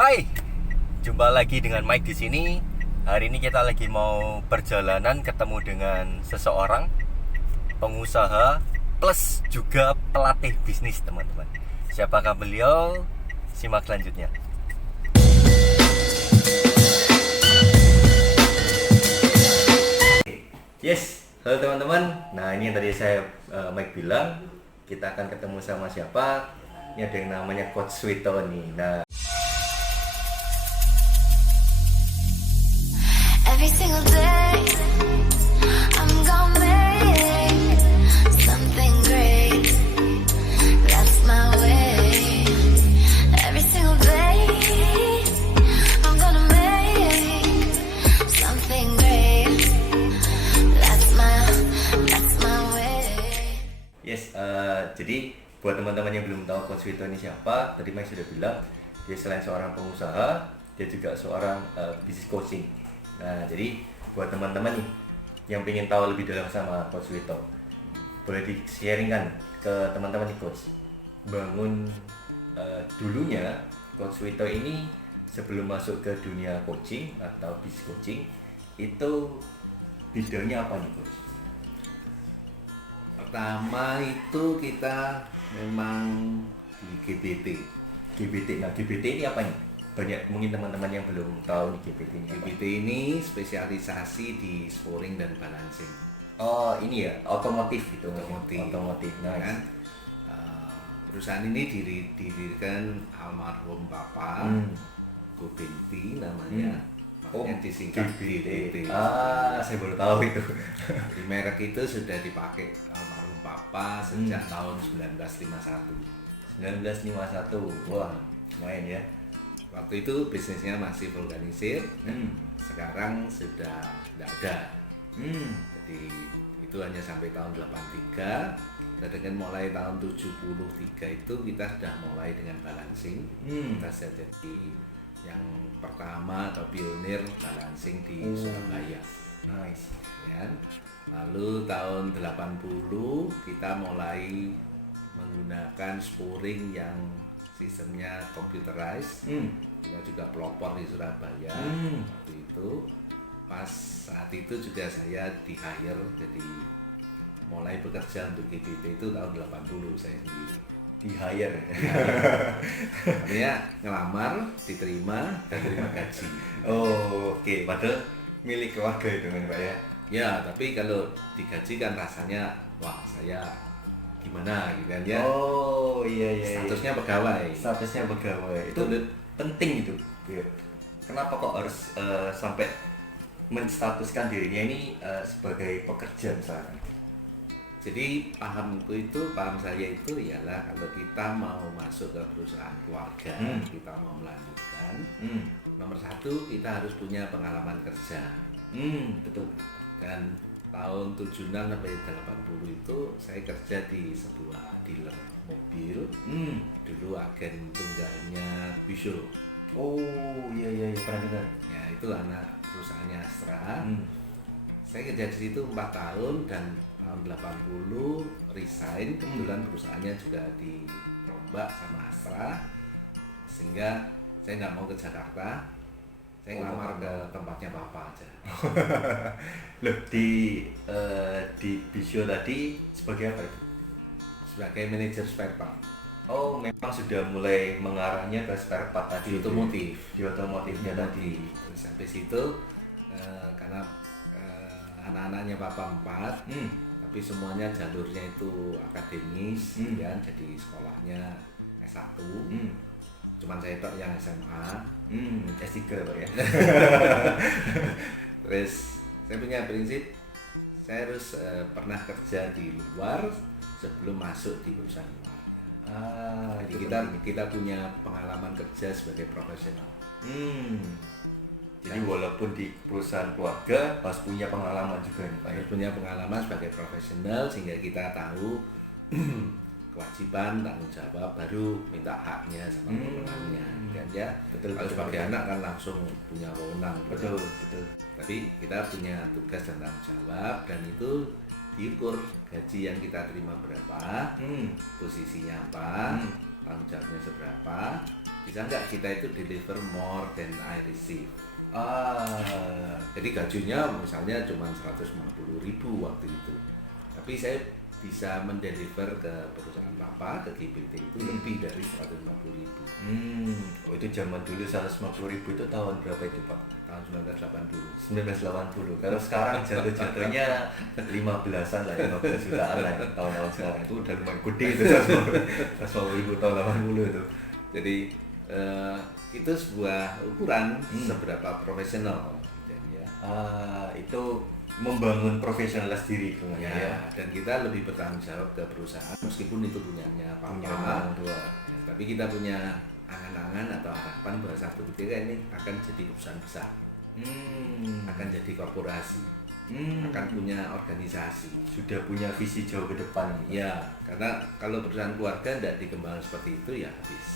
Hai, jumpa lagi dengan Mike di sini. Hari ini kita lagi mau perjalanan ketemu dengan seseorang pengusaha plus juga pelatih bisnis, teman-teman. Siapakah beliau? Simak selanjutnya. Yes, halo teman-teman. Nah, ini yang tadi saya Mike bilang, kita akan ketemu sama siapa? Ini ada yang namanya Coach Swito nih. Nah, every single day, I'm gonna make something great. That's my way. Every single day, I'm gonna make something great. That's my way. yes, jadi buat teman-teman yang belum tahu Coach Swito ini siapa, tadi Mike sudah bilang dia selain seorang pengusaha, dia juga seorang business coaching. Nah, jadi buat teman-teman nih yang ingin tahu lebih dalam sama Coach Swito, boleh di-sharingkan ke teman-teman nih Coach. Bangun dulunya Coach Swito ini sebelum masuk ke dunia coaching atau business coaching itu bidangnya apa nih Coach? Pertama itu kita memang di GBT. Nah GBT ini apa nih? Banyak mungkin teman-teman yang belum tahu nih GBT ini apa? GBT ini spesialisasi di sporing dan balancing. Oh ini ya, otomotif itu. Otomotif. Nice. Kan? Perusahaan ini didirikan almarhum Papa Gobinti namanya. Makanya disingkat GBT. Saya baru tahu itu. Di merek itu sudah dipakai almarhum Papa sejak tahun 1951. 1951. Wah, lumayan ya. Waktu itu bisnisnya masih organisir, sekarang sudah tidak ada. Jadi itu hanya sampai tahun 83. Sedangkan mulai tahun 73 itu kita sudah mulai dengan balancing. Kita sudah jadi yang pertama atau pionir balancing di Surabaya. Nice. Ya. Lalu tahun 80 kita mulai menggunakan sporing yang sistemnya computerized. Kita juga pelopor di Surabaya. Waktu itu pas saat itu juga saya di hire, jadi mulai bekerja untuk GBT itu tahun 80 saya sendiri. Di hire. Artinya ngelamar, diterima, dan terima gaji. Oh, oke. Padahal milik keluarga itu kan Pak ya. Ya, tapi kalau digaji kan rasanya wah saya gimana gitu kan ya. Oh iya. Statusnya pegawai. Statusnya pegawai. Itu penting itu. Ya. Kenapa kok harus sampai menstatuskan dirinya ini sebagai pekerja misalnya? Jadi paham saya itu ialah kalau kita mau masuk ke perusahaan keluarga, kita mau melanjutkan, nomor satu kita harus punya pengalaman kerja. Betul. Dan tahun 76 sampai 80 itu saya kerja di sebuah dealer mobil. Dulu agen tunggalnya Peugeot. Oh iya pernah dengar. Ya itu anak perusahaannya Astra. Saya kerja di situ 4 tahun dan tahun 80 resign. Kebetulan perusahaannya juga dirombak sama Astra, sehingga saya nggak mau ke Jakarta. Saya ngelamar ke tempatnya Papa aja. Loh, di Bisio tadi sebagai apa itu? Sebagai manajer spare part. Oh, memang sudah mulai mengarahnya ke spare part tadi. Di otomotif. Di otomotifnya tadi. Terus sampai situ karena anak-anaknya Papa 4, tapi semuanya jalurnya itu akademis, ya, jadi sekolahnya S1. Cuman saya tok yang SMA. S3 Pak ya. Terus saya punya prinsip, saya harus pernah kerja di luar sebelum masuk di perusahaan luar. Jadi kita punya pengalaman kerja sebagai profesional. Jadi walaupun di perusahaan keluarga harus punya pengalaman juga nih Pak. Harus punya pengalaman sebagai profesional sehingga kita tahu kewajiban, tanggung jawab, baru minta haknya sama wewenangnya. Kan ya. Kalau sebagai anak kan langsung punya wewenang. Betul. Tapi kita punya tugas dan tanggung jawab, dan itu diukur gaji yang kita terima berapa, posisinya apa, tanggung jawabnya seberapa, bisa nggak kita itu deliver more than I receive. Jadi gajinya misalnya cuma 150.000 waktu itu, tapi saya bisa mendeliver ke perusahaan Papa, ke GPT itu lebih dari 150.000. Oh, itu zaman dulu 150.000 itu tahun berapa itu Pak? Tahun 1980. 1980. Kalau sekarang jatuh-jatuhnya 15-an lah, 15 jutaan lah tahun-tahun sekarang. Itu udah lumayan gede itu 150.000 tahun 80 itu. Jadi itu sebuah ukuran seberapa profesional. Jadi ya. Itu membangun profesionalitas diri itu Ya, dan kita lebih bertanggung jawab ke perusahaan meskipun itu punyanya punya Papa. orang tua. Ya, tapi kita punya angan-angan atau harapan bahwa satu ketika ini akan jadi perusahaan besar, akan jadi korporasi, akan punya organisasi. Sudah punya visi jauh ke depan. Ya, karena kalau perusahaan keluarga tidak dikembangkan seperti itu ya habis.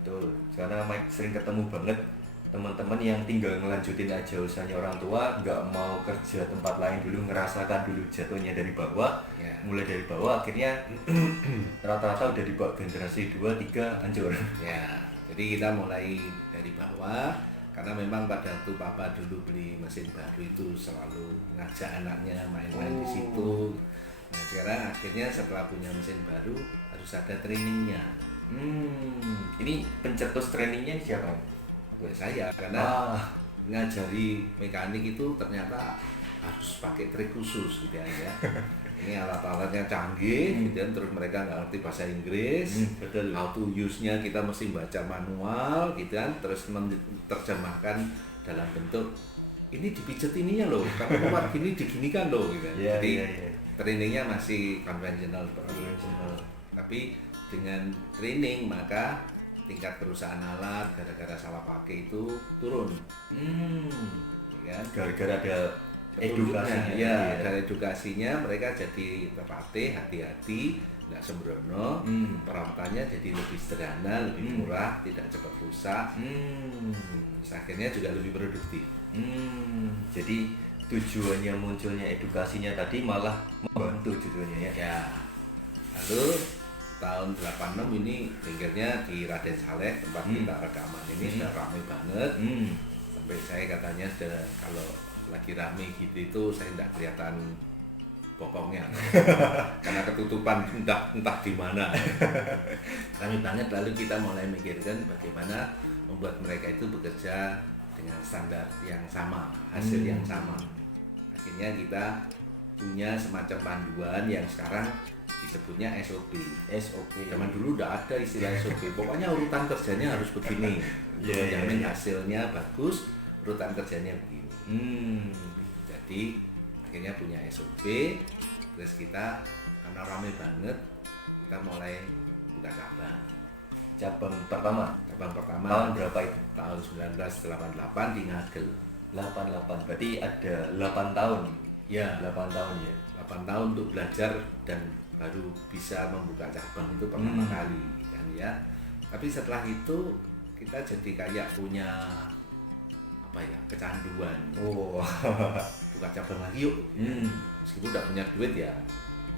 Betul, karena Mike sering ketemu banget teman-teman yang tinggal ngelanjutin aja usahanya orang tua, nggak mau kerja tempat lain dulu, ngerasakan dulu jatuhnya dari bawah, Ya. mulai dari bawah, akhirnya rata-rata udah dibawa generasi 2, 3 hancur. Ya, jadi kita mulai dari bawah, karena memang pada waktu Papa dulu beli mesin baru itu selalu ngajak anaknya main-main di situ. Nah sekarang akhirnya setelah punya mesin baru harus ada trainingnya. Ini pencetus trainingnya siapa? Buat saya, karena ngajari mekanik itu ternyata harus pakai trik khusus gitu ya. Ini alat-alatnya canggih, gitu kan, terus mereka nggak ngerti bahasa Inggris, betul. how to use-nya kita mesti baca manual, gitu kan, terus menerjemahkan dalam bentuk ini dipijet ininya loh, kalau kuat gini diginikan loh, gitu kan. Yeah, Jadi yeah. trainingnya masih konvensional seperti itu. Tapi dengan training maka tingkat kerusakan alat gara-gara salah pakai itu turun. Ya kan? Gara-gara ada edukasinya. Ya, dari edukasinya mereka jadi terlatih, hati-hati, tidak sembrono, perawatannya jadi lebih sederhana, lebih murah, tidak cepat rusak. Akhirnya juga lebih produktif. Jadi tujuannya munculnya edukasinya tadi malah membantu tujuannya ya. Ya. Lalu tahun 86 ini bengkelnya di Raden Saleh, tempat kita rekaman ini sudah ramai banget. Sampai saya katanya sudah kalau lagi rame gitu itu saya tidak kelihatan bokongnya karena ketutupan entah di mana. Rame banget, lalu kita mulai mikirkan bagaimana membuat mereka itu bekerja dengan standar yang sama, hasil yang sama. Akhirnya kita punya semacam panduan yang sekarang disebutnya SOP. Zaman dulu udah ada istilah SOP. Pokoknya urutan kerjanya harus begini. Untuk menjamin hasilnya bagus, urutan kerjanya begini. Jadi akhirnya punya SOP. Terus kita karena ramai banget, kita mulai buka cabang. Cabang pertama tahun berapa itu? Tahun 1988 di Ngagel. 88. Berarti ada 8 tahun. Ya, 8 tahun ya. 8 tahun untuk belajar dan baru bisa membuka cabang itu pertama kali kan ya. Tapi setelah itu kita jadi kayak punya apa ya, kecanduan. Buka cabang lagi yuk. Meskipun tidak punya duit ya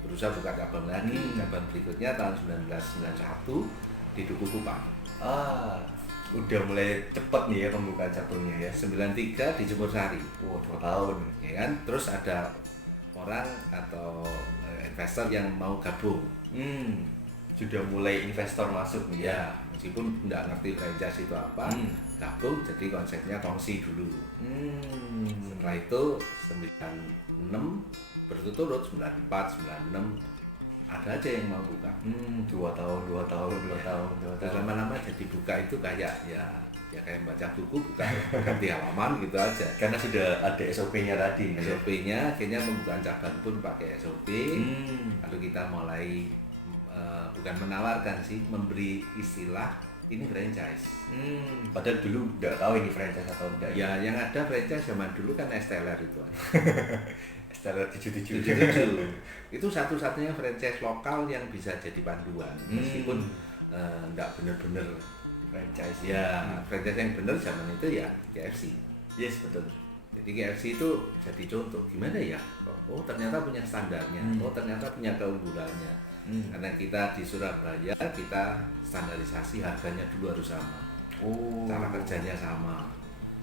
berusaha buka cabang lagi. Cabang berikutnya tahun 1991 di Duku Kupang. Udah mulai cepet nih ya pembukaan cabangnya ya. 93 di Jemur Sari. 2 tahun Ya kan? Terus ada orang atau investor yang mau gabung. Sudah mulai investor masuk nih ya. Ya, meskipun tidak ngerti franchise itu apa, gabung jadi konsepnya kongsi dulu. Setelah itu 96 berturut-turut 94, 96 ada aja yang mau buka. 2 tahun. Terus lama-lama jadi buka itu kayak ya kayak baca buku, buka ganti halaman gitu aja. Karena sudah ada SOP-nya tadi. SOP-nya akhirnya pembukaan cabang pun pakai SOP. Lalu kita mulai bukan menawarkan sih, memberi istilah ini franchise. Padahal dulu nggak tahu ini franchise atau enggak. Ya, yang ada franchise zaman dulu kan STLR itu. STLR 77. Itu satu-satunya franchise lokal yang bisa jadi panduan. Meskipun enggak benar-benar franchise. Ya, franchise yang benar zaman itu ya KFC. Yes, betul. Jadi KFC itu jadi contoh gimana ya? Oh, ternyata punya standarnya. Oh, ternyata punya keunggulannya. Karena kita di Surabaya, kita standarisasi harganya dulu harus sama. Cara kerjanya sama,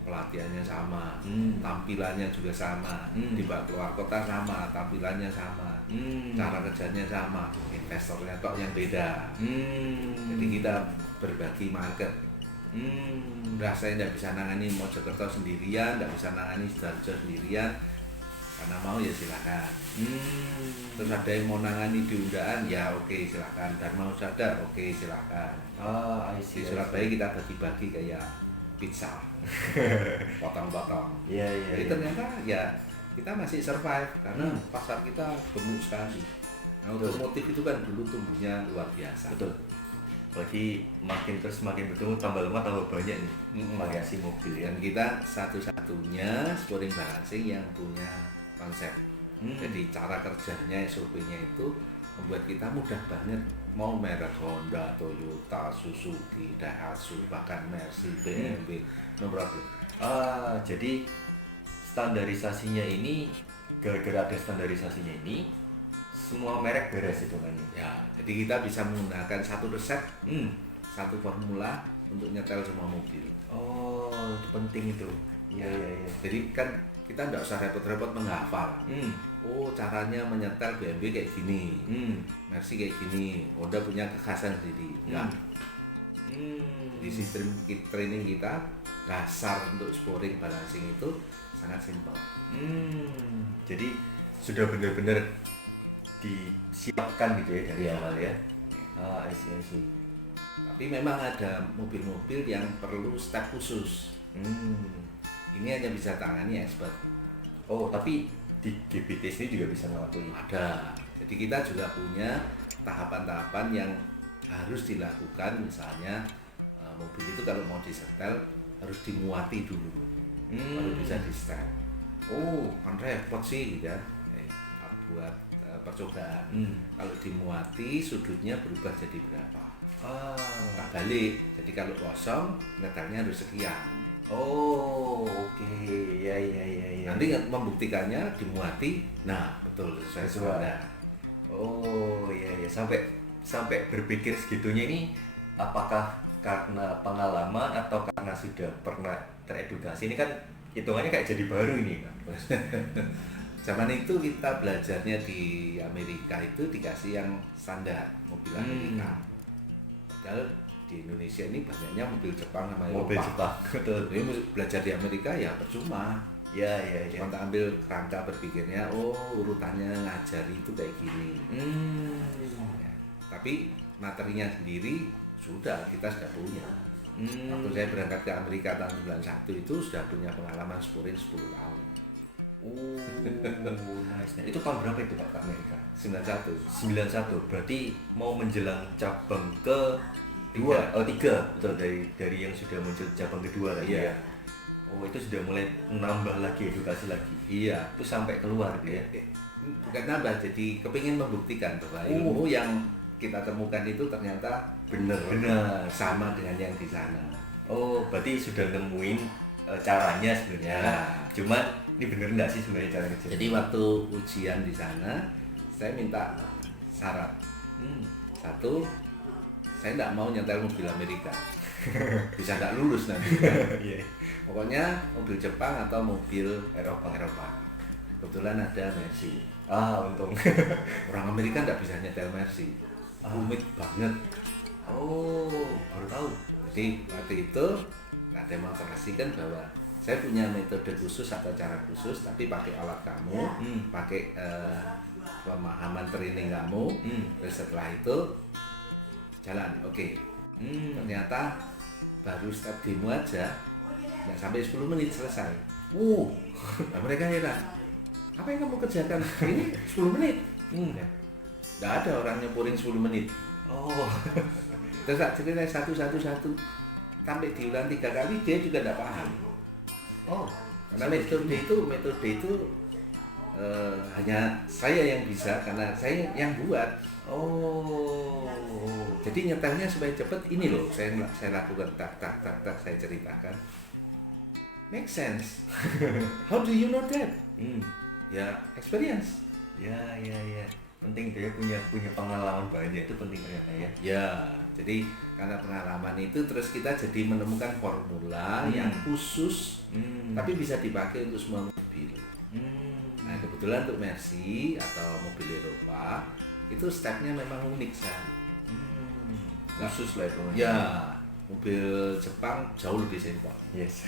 pelatihannya sama, tampilannya juga sama. Dibawa keluar kota sama, tampilannya sama, cara kerjanya sama, investornya kok yang beda. Jadi kita berbagi market. Saya tidak bisa nangani Mojokerto sendirian, tidak bisa nangani Sidoarjo sendirian. Karena mau ya silakan. Terus ada yang mau nangani di Undaan, ya oke silakan. Dharma Husada, oke silakan. Di Surabaya kita bagi-bagi kayak pizza, potong-potong. Jadi ternyata ya kita masih survive karena pasar kita gemuk sekali. Nah, otomotif itu kan dulu tumbuhnya luar biasa. Betul. Apalagi makin bertumbuh, tambah lama tambah banyak nih variasi mobil ya. Dan kita satu-satunya Sporing Balancing yang punya konsep. Jadi cara kerjanya SOP-nya itu membuat kita mudah banget mau merek Honda, Toyota, Suzuki, Daihatsu, bahkan Mercy, BMW, no problem. Jadi standarisasinya ini, gara-gara ada standarisasinya ini, semua merek beres itu kan? Ya, jadi kita bisa menggunakan satu resep, satu formula untuk nyetel semua mobil. Itu penting itu. Iya. Jadi kan kita nggak usah repot-repot menghafal. Caranya menyetel BMW kayak gini, Mercy kayak gini, Honda punya kekhasan sendiri. Di sistem training kita, dasar untuk Sporing Balancing itu sangat simpel. Jadi sudah benar-benar disiapkan gitu ya dari awal ya. I see. Tapi memang ada mobil-mobil yang perlu step khusus. Ini hanya bisa tangani expert. Tapi di GBT ini juga bisa ngelakuin. Ada. Jadi kita juga punya tahapan-tahapan yang harus dilakukan. Misalnya mobil itu kalau mau disetel harus dimuati dulu, baru bisa di setel. Kan repot sih gitu ya. Buat percobaan. Kalau dimuati sudutnya berubah jadi berapa? Tak balik. Jadi kalau kosong nyetelnya harus sekian. Oke. Ya. Nanti membuktikannya dimuati. Nah, betul sesuai. Iya. Sampai berpikir segitunya ini, apakah karena pengalaman atau karena sudah pernah teredukasi? Ini kan hitungannya kayak jadi baru ini kan. Zaman itu kita belajarnya di Amerika itu dikasih yang standar mobil Amerika. Padahal di Indonesia ini banyaknya mobil Jepang sama Eropa. Mobil Jepang, betul. Jadi belajar di Amerika ya percuma. Ya. Cuma ambil kerangka berpikirnya, urutannya ngajari itu kayak gini. Ya. Tapi materinya sendiri sudah kita sudah punya. Waktu saya berangkat ke Amerika tahun 91 itu sudah punya pengalaman Sporing 10 tahun. Nice. Itu tahun berapa itu Pak ke Amerika? 91. Berarti mau menjelang cabang ke tiga, betul, dari yang sudah muncul cabang kedua lagi. Iya. Itu sudah mulai menambah lagi, edukasi lagi. Iya. Itu sampai keluar gitu ya. Bukan nambah, jadi kepingin membuktikan bahwa ilmu yang kita temukan itu ternyata benar sama dengan yang di sana. Berarti sudah nemuin caranya sebenarnya. Ya. Cuman ini bener nggak sih sebenarnya cara kerja? Jadi waktu ujian di sana, saya minta syarat. Satu, saya nggak mau nyetel mobil Amerika, bisa nggak lulus nanti. Iya. Pokoknya mobil Jepang atau mobil Eropa. Kebetulan ada Mercy. Untung. Orang Amerika nggak bisa nyetel Mercy, rumit banget. Baru tahu. Jadi waktu itu tak demonstrasikan bahwa saya punya metode khusus atau cara khusus, tapi pakai alat kamu, pakai pemahaman training kamu. Terus setelah itu jalan, oke. Ternyata baru step demo aja nggak sampai 10 menit selesai. Nah, mereka heran, apa yang kamu kerjakan ini 10 menit? Nggak ada orang nyepurin 10 menit. Terus tak cerita satu sampai diulang 3 kali dia juga nggak paham. Karena metode itu hanya saya yang bisa karena saya yang buat. Jadi nyetelnya supaya cepat ini loh saya lakukan tak saya ceritakan. Make sense. How do you know that? Ya experience. Ya. penting tuh ya, punya pengalaman banyak itu penting ternyata ya. Ya, jadi karena pengalaman itu terus kita jadi menemukan formula yang khusus tapi bisa dipakai untuk semua mobil. Nah, kebetulan untuk Mercy atau mobil Eropa itu stepnya memang unik sekali. Khusus lah itu. Ya, mobil Jepang jauh lebih simpel. Yes.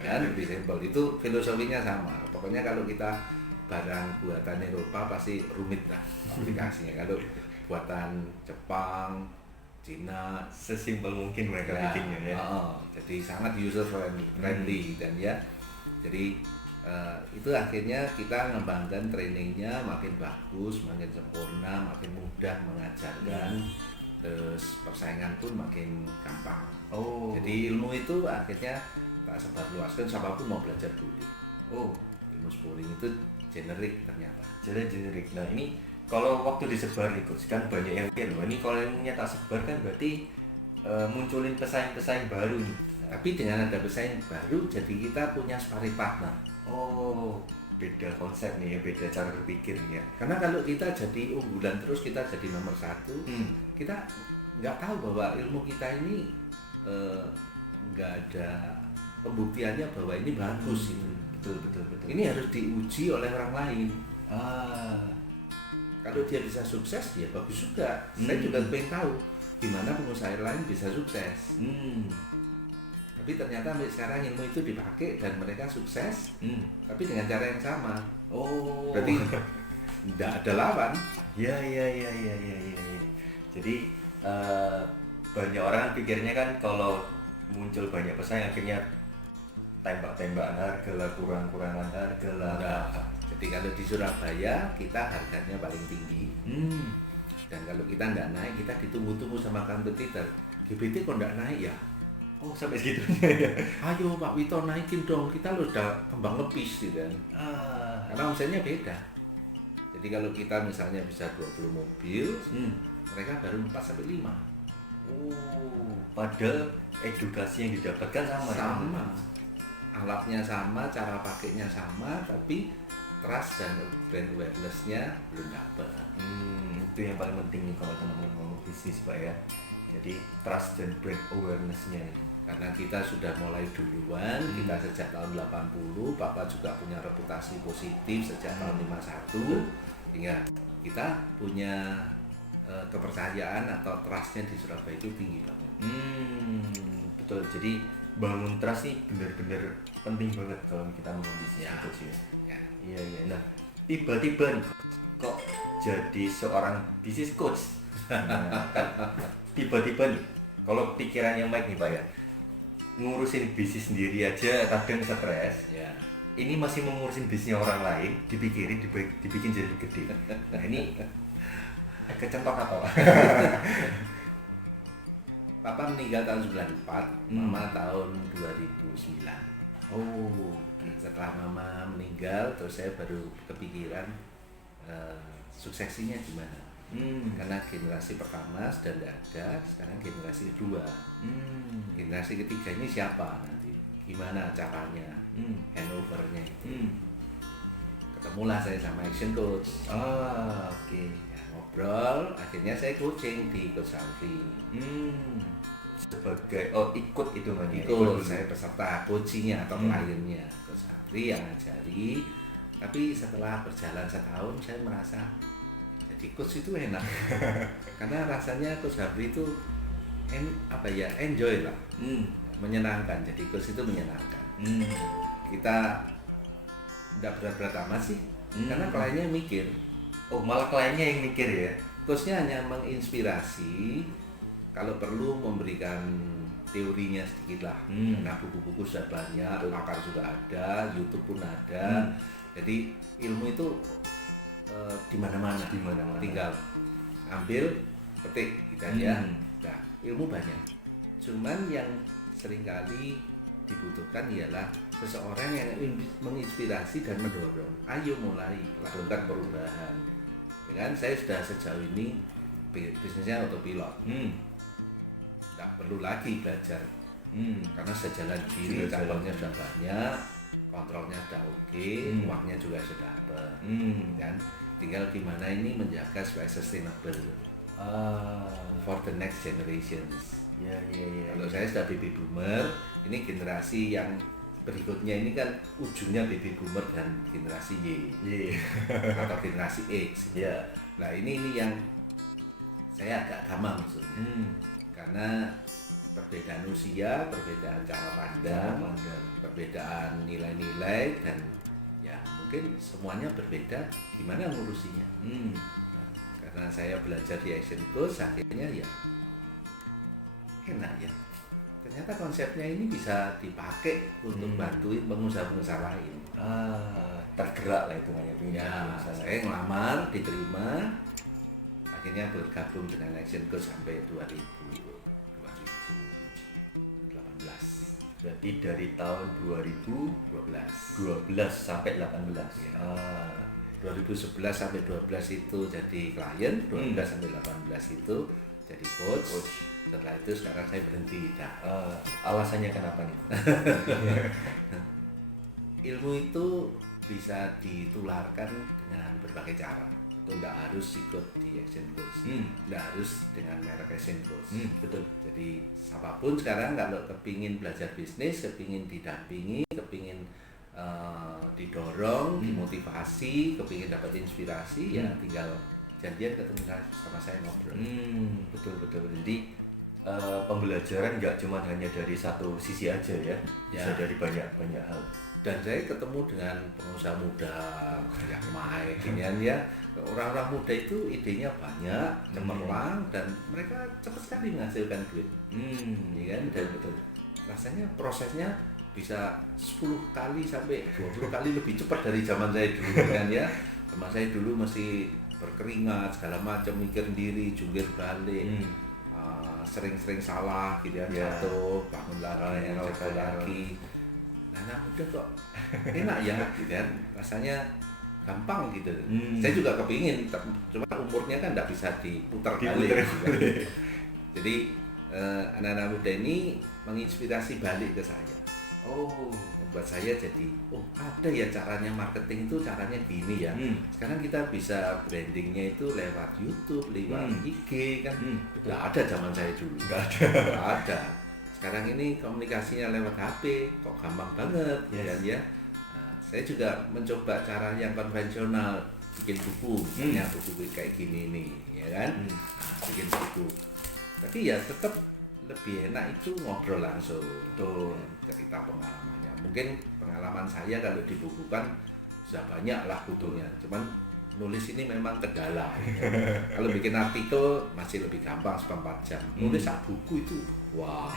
Ya, lebih simpel. Itu filosofinya sama. Pokoknya kalau kita barang buatan Eropa pasti rumit lah aplikasinya. Kalau buatan Jepang, Cina, Sesimpel mungkin mereka bikinnya ya. Jadi sangat user friendly dan ya. Jadi itu akhirnya kita ngembangkan trainingnya makin bagus, makin sempurna, makin mudah mengajarkan. Terus persaingan pun makin gampang. Jadi ilmu itu akhirnya tak sebar luaskan, siapapun mau belajar boleh. Ilmu spooling itu generik ternyata. Jadi generik. Nah ini kalau waktu disebar nih Coach, kan banyak yang loh. Ini kalau ilmunya tak sebar kan berarti munculin pesaing-pesaing baru nih. Tapi dengan ada pesaing baru, jadi kita punya sparring partner. Beda konsep nih ya, beda cara berpikir nih ya. Karena kalau kita jadi unggulan terus, kita jadi nomor 1, kita nggak tahu bahwa ilmu kita ini nggak ada pembuktiannya bahwa ini bagus. Betul. Ini harus diuji oleh orang lain. Kalau dia bisa sukses, ya bagus juga. Saya juga pengen tahu gimana pengusaha lain bisa sukses. Tapi ternyata sampai sekarang ilmu itu dipakai dan mereka sukses, tapi dengan cara yang sama. Berarti tidak ada lawan. Ya. Jadi banyak orang pikirnya kan kalau muncul banyak pesaing akhirnya tembak-tembakan harga lah, kurang-kurangan harga lah. Jadi kalau di Surabaya kita harganya paling tinggi. Dan kalau kita nggak naik, kita ditunggu-tunggu sama kompetitor. GBT kok nggak naik ya? Sampai segitunya ya. Ayo Pak Wito naikin dong, kita lo udah kembang lepis gitu kan. Karena omsetnya beda. Jadi kalau kita misalnya bisa 20 mobil, mereka baru 4-5. Padahal edukasi yang didapatkan sama. Alatnya sama, cara pakainya sama, tapi trust dan brand awareness-nya belum dapat. Itu yang paling penting nih kalau teman-teman mau bisnis Pak ya. Jadi trust dan brand awareness-nya. Karena kita sudah mulai duluan, kita sejak tahun 80, Bapak juga punya reputasi positif sejak tahun 51, sehingga kita punya kepercayaan atau trust-nya di Surabaya itu tinggi banget. Betul, jadi bangun trust nih benar-benar penting banget kalau kita mau bisnis Coach ya. Iya. Nah, tiba-tiba nih kok jadi seorang bisnis coach. Nah, kan tiba-tiba nih, kalau pikirannya Mike nih Pak ya, ngurusin bisnis sendiri aja kadang stres. Ini masih mengurusin bisnisnya orang lain, dipikirin, dibikin jadi gede. Nah ini kecentok apa Pak? Papa meninggal tahun 94, Mama tahun 2009. Setelah Mama meninggal, terus saya baru kepikiran suksesinya gimana. Karena generasi pertama sudah tidak ada, sekarang generasi kedua. Generasi ketiga ini siapa nanti? Gimana caranya? Handovernya itu. Ketemulah saya sama Action Coach. Ya, ngobrol, akhirnya saya coaching di Coach Afri. Sebagai ikut itu kan? Ikut, saya peserta coachingnya atau kliennya Coach Afri yang ngajari. Tapi setelah berjalan setahun saya merasa jadi coach itu enak. Karena rasanya Coach Afri itu enjoy lah, menyenangkan. Jadi coach itu menyenangkan. Kita tidak berat-berat amat sih, karena kliennya mikir. Malah kliennya yang mikir ya. Coachnya hanya menginspirasi, kalau perlu memberikan teorinya sedikit lah. Karena buku-buku sudah banyak, pakar juga ada, YouTube pun ada. Jadi ilmu itu di mana-mana, tinggal ambil, petik gitu aja. Nah, ilmu banyak. Cuman yang seringkali dibutuhkan ialah seseorang yang menginspirasi dan mendorong. Ayo mulai lakukan perubahan. Dengan saya sudah sejauh ini bisnisnya autopilot. Tidak perlu lagi belajar. Karena sejalan sendiri, cabangnya sudah banyak, kontrolnya sudah oke, uangnya juga sudah dapat. Dan tinggal gimana ini menjaga supaya sustainable for the next generations. Ya. Kalau saya sudah baby boomer, ini generasi yang berikutnya ini kan ujungnya baby boomer dan generasi Y atau generasi X. Ya. Nah ini yang saya agak gamang maksudnya, karena perbedaan usia, perbedaan cara pandang, perbedaan nilai-nilai, dan ya mungkin semuanya berbeda gimana ngurusinya. Nah, karena saya belajar di Action Coach, akhirnya ya enak ya. Ternyata konsepnya ini bisa dipakai untuk bantuin pengusaha-pengusaha lain. Tergerak lah hitungannya. Ya, saya ngelamar, diterima, akhirnya bergabung dengan Action Coach sampai 2018. Berarti dari tahun 2012 sampai 18. Ya. 2011 sampai 12 itu jadi klien, 12 sampai 18 itu jadi coach. Setelah itu sekarang saya berhenti. Alasannya kenapa nih? Ilmu itu bisa ditularkan dengan berbagai cara. Tidak harus ikut di Action Coach, tidak harus dengan merek Action Coach. Betul. Jadi siapapun sekarang kalau kepingin belajar bisnis, kepingin didampingi, kepingin didorong, dimotivasi, kepingin dapat inspirasi, ya tinggal janjian ketemu sama saya ngobrol. Betul. Jadi pembelajaran nggak cuma hanya dari satu sisi aja ya, bisa dari banyak hal. Dan saya ketemu dengan pengusaha muda yang main ginian ya, orang-orang muda itu idenya banyak, cemerlang, dan mereka cepat sekali menghasilkan duit. Ya kan? Dan betul. Rasanya prosesnya bisa 10 kali sampai 20 kali lebih cepat dari zaman saya dulu kan ya. Zaman saya dulu masih berkeringat segala macam, mikir sendiri, jungkir balik. Sering-sering salah gitu ya, jatuh, bangun lagi, jatuh lagi. Nah, anak muda kok enak ya gitu kan, rasanya gampang gitu. Saya juga kepingin, cuma umurnya kan nggak bisa diputar balik gitu kan. Jadi anak-anak muda ini menginspirasi balik ke saya. Membuat saya jadi, ada ya caranya marketing itu, caranya gini ya. Sekarang kita bisa brandingnya itu lewat YouTube, lewat IG kan. Nggak ada zaman saya dulu. Nggak ada. Sekarang ini komunikasinya lewat HP, kok gampang banget kan ya. Nah, saya juga mencoba cara yang konvensional, bikin buku, misalnya buku kayak gini nih, ya kan. Bikin buku. Tapi ya tetap lebih enak itu ngobrol langsung, cerita pengalamannya. Mungkin pengalaman saya kalau dibukukan sudah banyak lah butuhnya, cuman nulis ini memang kendala. Kalau bikin artikel masih lebih gampang 4 jam. Nulis satu buku itu, wah.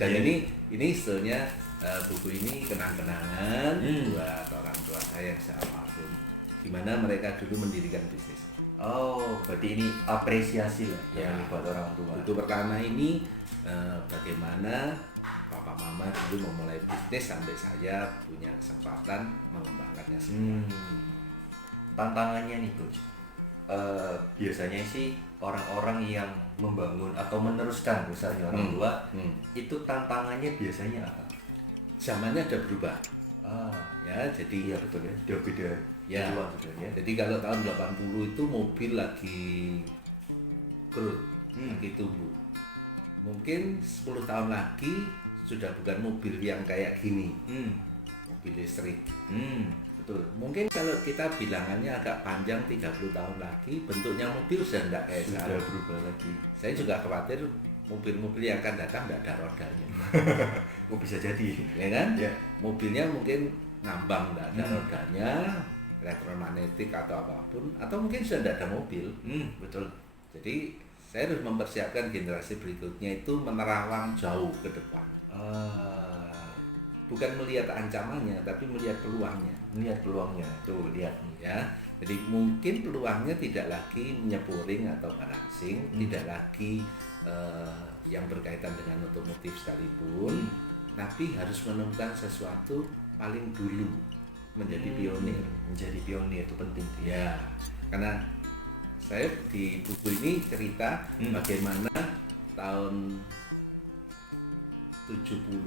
Dan ini istilahnya buku ini kenang-kenangan buat orang tua saya yang almarhum. Gimana mereka dulu mendirikan bisnis. Berarti ini apresiasi lah ya buat orang tua. Buku pertama ini bagaimana papa mama dulu memulai bisnis sampai saya punya kesempatan mengembangkannya semua. Tantangannya nih Coach, biasanya sih orang-orang yang membangun atau meneruskan usahanya orang tua itu tantangannya biasanya apa? Zamannya udah berubah. Ya, jadi ya betul ya, udah beda. Ya, jadi kalau tahun 80 itu mobil lagi growth, lagi tumbuh. Mungkin 10 tahun lagi sudah bukan mobil yang kayak gini, mobil listrik. Betul. Mungkin kalau kita bilangannya agak panjang 30 tahun lagi, bentuknya mobil sudah tidak kayak sekarang. Sudah berubah lagi. Saya juga khawatir mobil-mobil yang akan datang tidak ada rodanya. Bisa jadi, ya kan? Ya. Mobilnya mungkin ngambang, tidak ada rodanya, elektromagnetik atau apapun, atau mungkin sudah tidak ada mobil. Betul. Jadi saya harus mempersiapkan generasi berikutnya itu menerawang jauh ke depan. Bukan melihat ancamannya, tapi melihat peluangnya. Melihat peluangnya, tuh lihat ya. Jadi mungkin peluangnya tidak lagi menyepuring atau balancing, tidak lagi yang berkaitan dengan otomotif sekalipun, tapi harus menemukan sesuatu paling dulu, menjadi pionir. Menjadi pionir itu penting. Ya, karena saya di buku ini cerita bagaimana tahun 73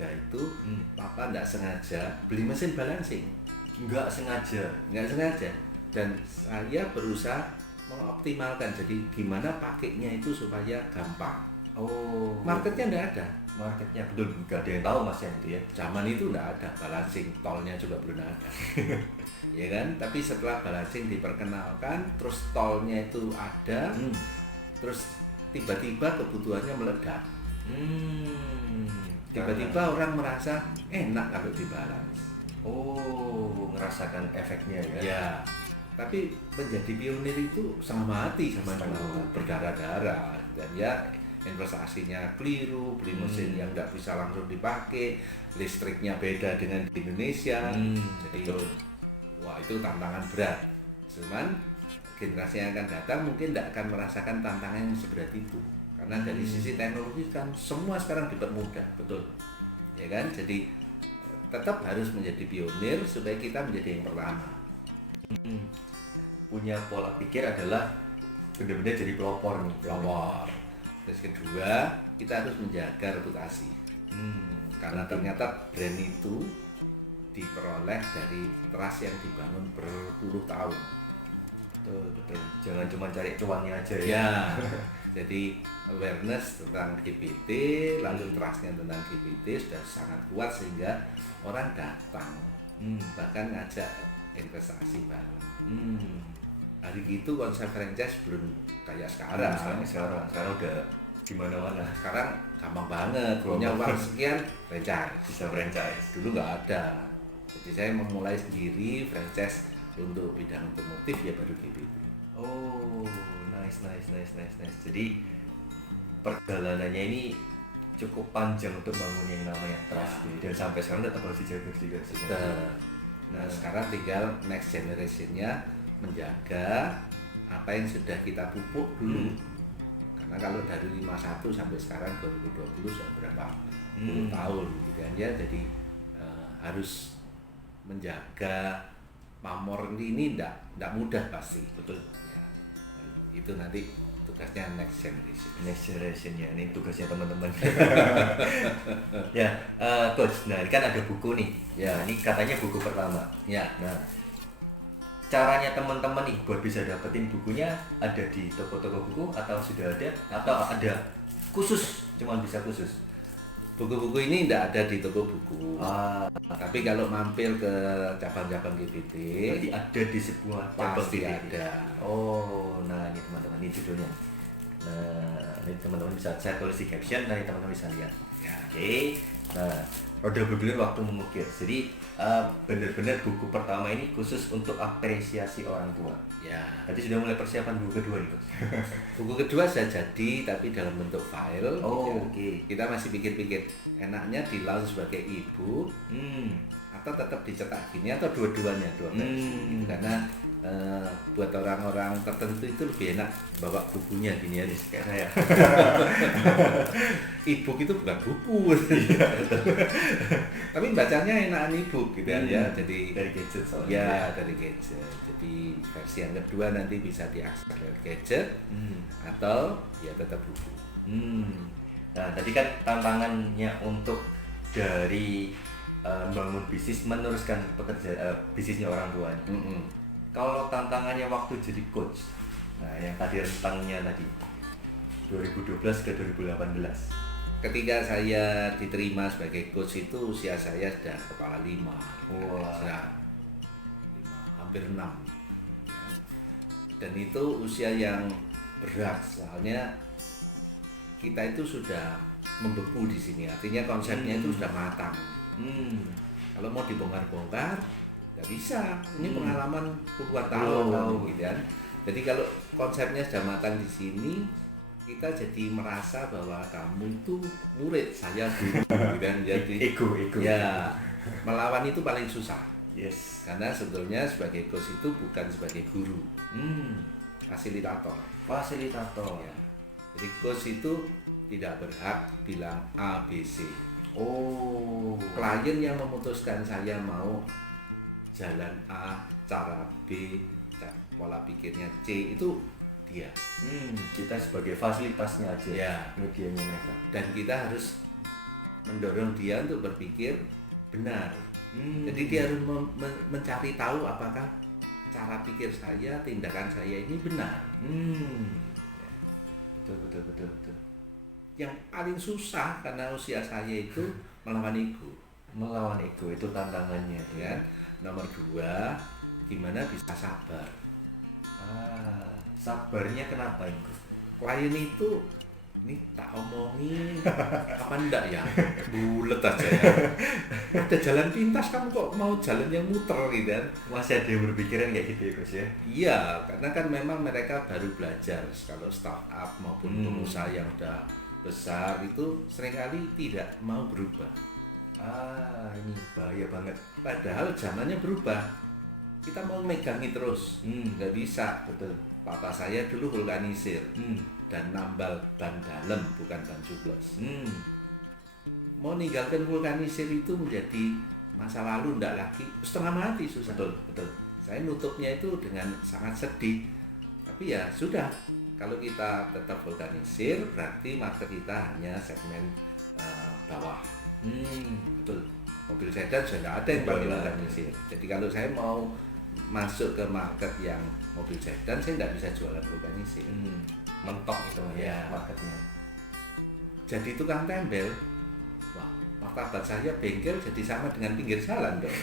itu papa tidak sengaja beli mesin balancing. Nggak sengaja. dan saya berusaha mengoptimalkan, jadi gimana pakainya itu supaya gampang. Oh, Marketnya enggak ada. marketnya betul, nggak ada yang tahu mas yang itu ya. Zaman itu enggak ada balancing, tolnya juga belum ada. Ya kan? Tapi setelah balancing diperkenalkan, terus tolnya itu ada, terus tiba-tiba kebutuhannya meledak. Tiba-tiba orang merasa enak kalau dibalance. Oh, ngerasakan efeknya ya. Ya, tapi menjadi pionir itu setengah mati sama Setengah dulu, mati. berdarah-darah, dan ya investasinya keliru, beli mesin yang nggak bisa langsung dipakai, listriknya beda dengan di Indonesia, jadi betul. wah itu tantangan berat. Cuman generasi yang akan datang mungkin tidak akan merasakan tantangan yang seberat itu, karena dari sisi teknologi kan semua sekarang dipermudah, Betul. ya kan? Jadi tetap harus menjadi pionir supaya kita menjadi yang pertama. Punya pola pikir adalah benar-benar jadi pelopor nih. Pelopor. Terus kedua, kita harus menjaga reputasi. Karena ternyata brand itu diperoleh dari trust yang dibangun berpuluh tahun. Betul, betul. Jangan cuma cari cuannya aja ya. Ya. Jadi awareness tentang GPT, lalu trustnya tentang GPT sudah sangat kuat sehingga orang datang, bahkan ngajak investasi bareng. Hari itu konsep franchise belum kayak sekarang. Sekarang udah gimana-mana. Sekarang gampang banget, punya uang sekian franchise. Bisa franchise. Dulu nggak ada. Jadi saya memulai sendiri franchise untuk bidang otomotif ya baru GPT. Oh, nice. Jadi perjalanannya ini cukup panjang untuk bangun yang namanya trust dan sampai sekarang tetap harus dijaga juga. Nah sekarang tinggal next generation-nya menjaga apa yang sudah kita pupuk dulu. Karena kalau dari 51 sampai sekarang 2020 sudah berapa puluh tahun gitu kan ya, jadi harus menjaga pamor ini tidak mudah pasti. Betul. Ya, itu nanti tugasnya next generation. Next generation ya, ini tugasnya teman-teman. Ya, coach. Nah, ini kan ada buku nih. Ya, ini katanya buku pertama. Ya. Nah, caranya teman-teman nih buat bisa dapetin bukunya ada di toko-toko buku atau sudah ada atau ada khusus, cuman bisa khusus. Buku-buku ini tidak ada di toko buku. Tapi kalau mampir ke cabang-cabang GPT, Berarti ada di sebuah cabang pasti GPT. ada. Oh, nah ini teman-teman, ini judulnya. Nah, ini teman-teman bisa saya tulis di caption, nanti teman-teman bisa lihat. Ya. Oke. Nah, Roda Bergulir Waktu Mengukir. Jadi benar-benar buku pertama ini khusus untuk apresiasi orang tua. Ya. Tadi sudah mulai persiapan buku kedua nih, Coach. Buku kedua sudah jadi tapi dalam bentuk file. Oh, Ya. oke. Kita masih pikir-pikir enaknya di launch sebagai ebook Hmm. atau tetap dicetak gini atau dua-duanya dua versi. Gitu. Karena buat orang-orang tertentu itu lebih enak bawa bukunya gini aja Kayak saya. e-book itu bukan buku. Tapi bacanya enakan e-book gitu kan ya. Jadi dari gadget soalnya. ya dari gadget. Jadi versi yang kedua nanti bisa diakses lewat gadget atau ya tetap buku. Nah, tadi kan tantangannya untuk dari bangun bisnis meneruskan bisnisnya orang tuanya. Kalau tantangannya waktu jadi coach, nah yang tadi rentangnya tadi 2012 ke 2018. Ketika saya diterima sebagai coach itu usia saya sudah kepala 5. Wah. Sudah 5, hampir 6. Dan itu usia yang berat soalnya kita itu sudah membeku di sini. Artinya konsepnya itu sudah matang. Kalau mau dibongkar-bongkar nggak bisa. Ini pengalaman puluhan tahun gitu kan. Jadi kalau konsepnya sudah matang di sini, kita jadi merasa bahwa kamu itu murid, saya guru gitu kan. Jadi ego. ya melawan itu paling susah. Yes. Karena sebetulnya sebagai coach itu bukan sebagai guru, fasilitator. Fasilitator. Ya. Jadi coach itu tidak berhak bilang A, B, C. Oh. Klien yang memutuskan saya mau jalan A, cara B, pola pikirnya C itu dia. Kita sebagai fasilitasnya aja. Ya. Medianya mereka. Dan kita harus mendorong dia untuk berpikir benar. Jadi dia harus mencari tahu apakah cara pikir saya, tindakan saya ini benar. Betul. Yang paling susah karena usia saya itu melawan ego. Melawan ego itu tantangannya, Ya. Nomor 2, gimana bisa sabar. Sabarnya kenapa itu? Klien itu ini tak omongin apa enggak ya, bulet aja ya. Ada jalan pintas, kamu kok mau jalan yang muter gitu kan. Masih ada yang berpikiran kayak gitu ya Coach ya? Iya, karena kan memang mereka baru belajar. Kalau startup maupun pengusaha yang udah besar itu seringkali tidak mau berubah. Ini bahaya banget. Padahal zamannya berubah. Kita mau megangi terus, nggak bisa. Betul. Papa saya dulu vulkanisir dan nambal ban dalam, bukan ban jublos. Mau ninggalkan vulkanisir itu menjadi masa lalu, ndak lagi, setengah mati susah. Betul. Saya nutupnya itu dengan sangat sedih. Tapi ya sudah, kalau kita tetap vulkanisir berarti market kita hanya segmen bawah. Betul. Mobil sedan sudah nggak ada yang pakai vulkanisir. Jadi kalau saya mau masuk ke market yang mobil sedan, saya nggak bisa jualan vulkanisir. Mentok itu ya marketnya. Jadi tukang tembel, wah, martabat saya bengkel jadi sama dengan pinggir jalan dong.